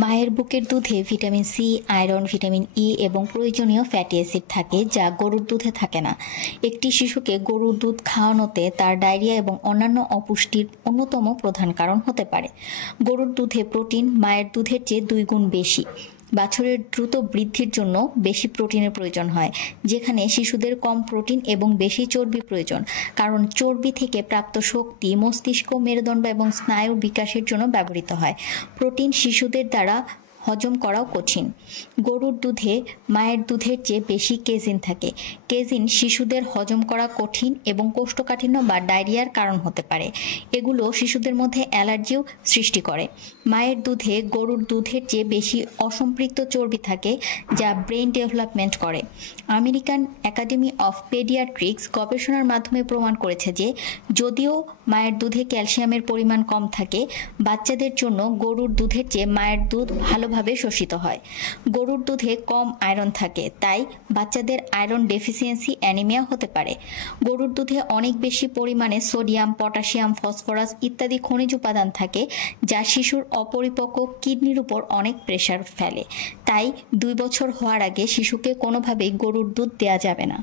মায়ের বুকের দুধে vitamin C, iron, vitamin E এবং প্রয়োজনীয় ফ্যাটি অ্যাসিড থাকে যা গরুর দুধে থাকে না। একটি শিশুকে গরুর দুধ খাওয়ানোতে তার ডায়রিয়া এবং অন্যান্য অপুষ্টির অন্যতম প্রধান কারণ হতে পারে। গরুর দুধে প্রোটিন মায়ের দুধের চেয়ে 2 গুণ বেশি। বাছুরের দ্রুত বৃদ্ধির জন্য বেশি প্রোটিনের প্রয়োজন হয়, যেখানে শিশুদের কম প্রোটিন এবং বেশি চর্বি প্রয়োজন, কারণ চর্বি থেকে প্রাপ্ত শক্তি মস্তিষ্ক, মেরুদণ্ড এবং স্নায়ু বিকাশের জন্য ব্যবহৃত হয়। প্রোটিন শিশুদের দ্বারা হজম করাও কঠিন। গরুর দুধে মায়ের দুধের চেয়ে বেশি কেজিন থাকে। কেজিন শিশুদের হজম করা কঠিন এবং কোষ্ঠকাঠিন্য বা ডায়রিয়ার কারণ হতে পারে। এগুলো শিশুদের মধ্যে অ্যালার্জিও সৃষ্টি করে। মায়ের দুধে গরুর দুধের চেয়ে বেশি অসম্পৃক্ত চর্বি থাকে, যা ব্রেন ডেভেলপমেন্ট করে। আমেরিকান একাডেমি অফ পেডিয়াট্রিক্স গবেষণার মাধ্যমে প্রমাণ করেছে যে যদিও মায়ের দুধে ক্যালসিয়ামের পরিমাণ কম থাকে, বাচ্চাদের জন্য গরুর দুধের চেয়ে মায়ের দুধ ভালোভাবে শোষিত হয়। গরুর দুধে কম আয়রন থাকে, তাই বাচ্চাদের আয়রন ডেফিসিয়েন্সি অ্যানিমিয়া হতে পারে। গরুর দুধে অনেক বেশি পরিমাণে সোডিয়াম, পটাশিয়াম, ফসফরাস ইত্যাদি খনিজ উপাদান থাকে, যা শিশুর অপরিপক্ক কিডনির উপর অনেক প্রেসার ফেলে। তাই 2 বছর হওয়ার আগে শিশুকে কোনোভাবেই গরুর দুধ দেওয়া যাবে না।